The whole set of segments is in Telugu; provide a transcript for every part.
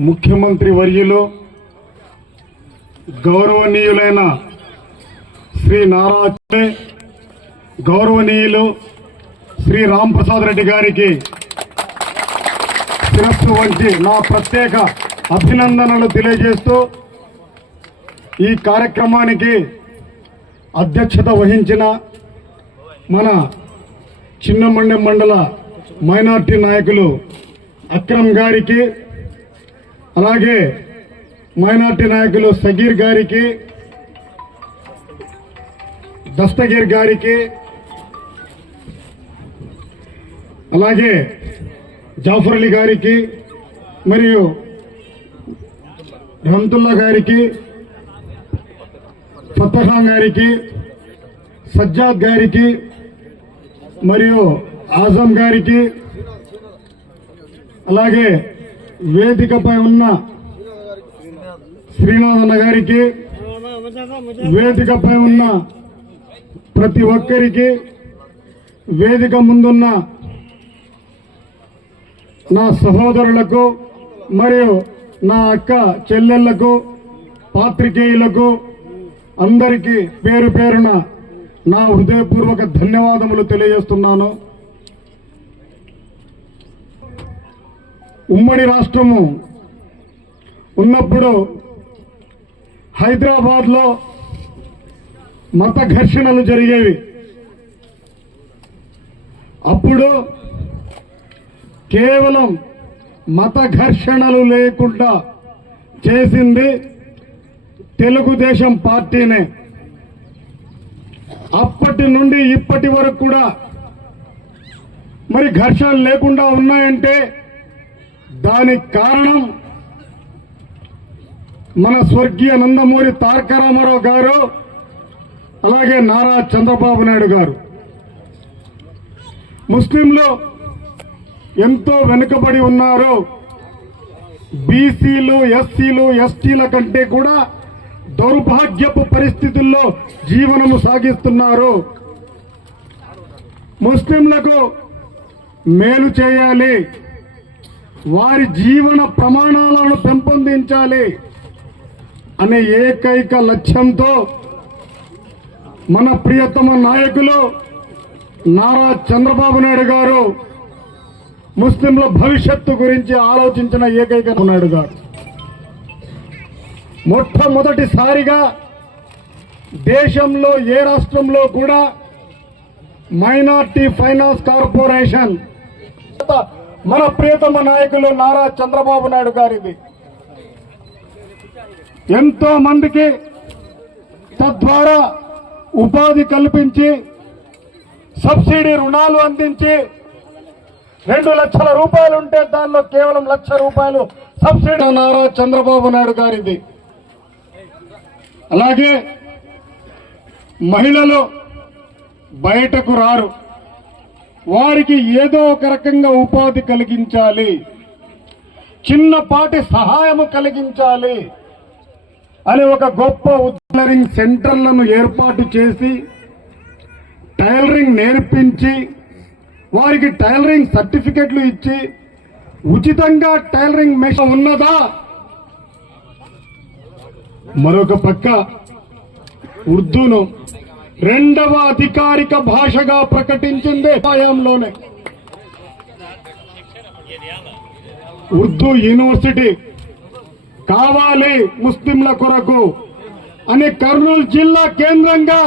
ముఖ్యమంత్రి వర్యులు గౌరవనీయులైన శ్రీ నారా గౌరవనీయులు శ్రీ రామ్ ప్రసాద్ రెడ్డి గారికి శిరస్సు వంటి నా ప్రత్యేక అభినందనలు తెలియజేస్తూ ఈ కార్యక్రమానికి అధ్యక్షత వహించిన మన చిన్నమండెం మండల మైనార్టీ నాయకులు అక్రమ్ గారికి అలాగే మైనార్టీ నాయకులు సగీర్ గారికి దస్తగీర్ గారికి అలాగే జాఫర్ అలీ గారికి మరియు రంతుల్లా గారికి ఫత్తఖాన్ గారికి సజ్జాద్ గారికి మరియు ఆజం గారికి అలాగే వేదికపై ఉన్న శ్రీనాథన్న గారికి వేదికపై ఉన్న ప్రతి ఒక్కరికి వేదిక ముందున్న నా సహోదరులకు మరియు నా అక్క చెల్లెళ్ళకు పాత్రికేయులకు అందరికీ పేరు పేరున నా హృదయపూర్వక ధన్యవాదములు తెలియజేస్తున్నాను. ఉమ్మడి రాష్ట్రము ఉన్నప్పుడు హైదరాబాద్లో మత ఘర్షణలు జరిగేవి. అప్పుడు కేవలం మత ఘర్షణలు లేకుండా చేసింది తెలుగుదేశం పార్టీనే. అప్పటి నుండి ఇప్పటి వరకు కూడా మరి ఘర్షణలు లేకుండా ఉన్నాయంటే దానికి కారణం మన స్వర్గీయ నందమూరి తారక రామారావు గారు అలాగే నారా చంద్రబాబు నాయుడు గారు. ముస్లింలు ఎంతో వెనుకబడి ఉన్నారు. బీసీలు ఎస్సీలు ఎస్టీల కంటే కూడా దౌర్భాగ్యపు పరిస్థితుల్లో జీవనము సాగిస్తున్నారు. ముస్లింలకు మేలు చేయాలి. వారి జీవన ప్రమాణాలను పెంపొందించాలి అనే ఏకైక లక్ష్యంతో మన ప్రియతమ నాయకులు నారా చంద్రబాబు నాయుడు గారు ముస్లింల భవిష్యత్తు గురించి ఆలోచించిన ఏకైక నాయుడు గారు. మొట్టమొదటిసారిగా దేశంలో ఏ రాష్ట్రంలో కూడా మైనార్టీ ఫైనాన్స్ కార్పొరేషన్. మన ప్రియతమ నాయకులు నారా చంద్రబాబు నాయుడు గారిది. ఎంతో మందికి తద్వారా ఉపాధి కల్పించి సబ్సిడీ రుణాలు అందించి రెండు లక్షల రూపాయలు ఉంటే దానిలో కేవలం లక్ష రూపాయలు సబ్సిడీ. నారా చంద్రబాబు నాయుడు గారిది. అలాగే మహిళలు బయటకు రారు. వారికి ఏదో ఒక రకంగా ఉపాధి కలిగించాలి. చిన్నపాటి సహాయము కలిగించాలి. అని ఒక గొప్ప టైలరింగ్ సెంటర్లను ఏర్పాటు చేసి టైలరింగ్ నేర్పించి వారికి టైలరింగ్ సర్టిఫికెట్లు ఇచ్చి ఉచితంగా టైలరింగ్ మెషిన్ ఉన్నదా? మరొక పక్క ఉర్దూను రెండవ అధికారిక భాషగా ప్రకటించింది హయాంలోనే. ఉర్దూ యూనివర్సిటీ కావాలి ముస్లింల కొరకు అని కర్నూలు జిల్లా కేంద్రంగా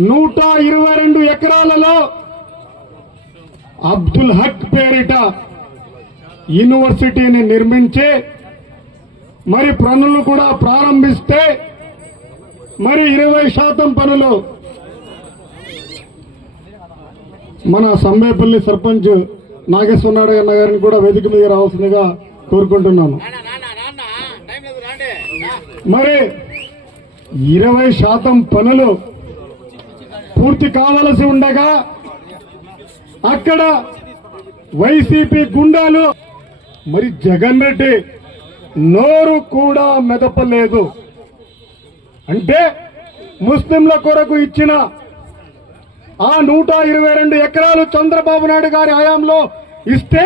నూట ఇరవై రెండు ఎకరాలలో అబ్దుల్ హక్ పేరిట యూనివర్సిటీని నిర్మించి మరి పనులు కూడా ప్రారంభిస్తే మరి ఇరవై శాతం పనులు మన సమ్మేపల్లి సర్పంచ్ నాగేశ్వరనారాయణ అన్న గారిని కూడా వేదిక మీద రావాల్సిందిగా కోరుకుంటున్నాను. మరి ఇరవై శాతం పనులు పూర్తి కావలసి ఉండగా అక్కడ వైసీపీ గుండాలు మరి జగన్ రెడ్డి నోరు కూడా మెదపలేదు. అంటే ముస్లింల కొరకు ఇచ్చిన ఆ నూట ఇరవై రెండు ఎకరాలు చంద్రబాబు నాయుడు గారి హయాంలో ఇస్తే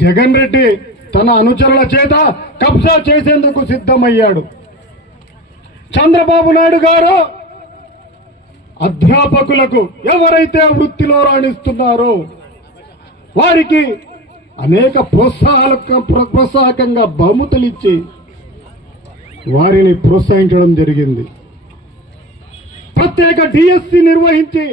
జగన్ రెడ్డి తన అనుచరుల చేత కబ్జా చేసేందుకు సిద్ధమయ్యాడు. చంద్రబాబు నాయుడు గారు అధ్యాపకులకు ఎవరైతే వృత్తిలో రాణిస్తున్నారో వారికి అనేక ప్రోత్సాహక ప్రోత్సాహకంగా బహుమతులు ఇచ్చి వారిని ప్రోత్సహించడం జరిగింది. ప్రత్యేక డిఎస్సి నిర్వహించి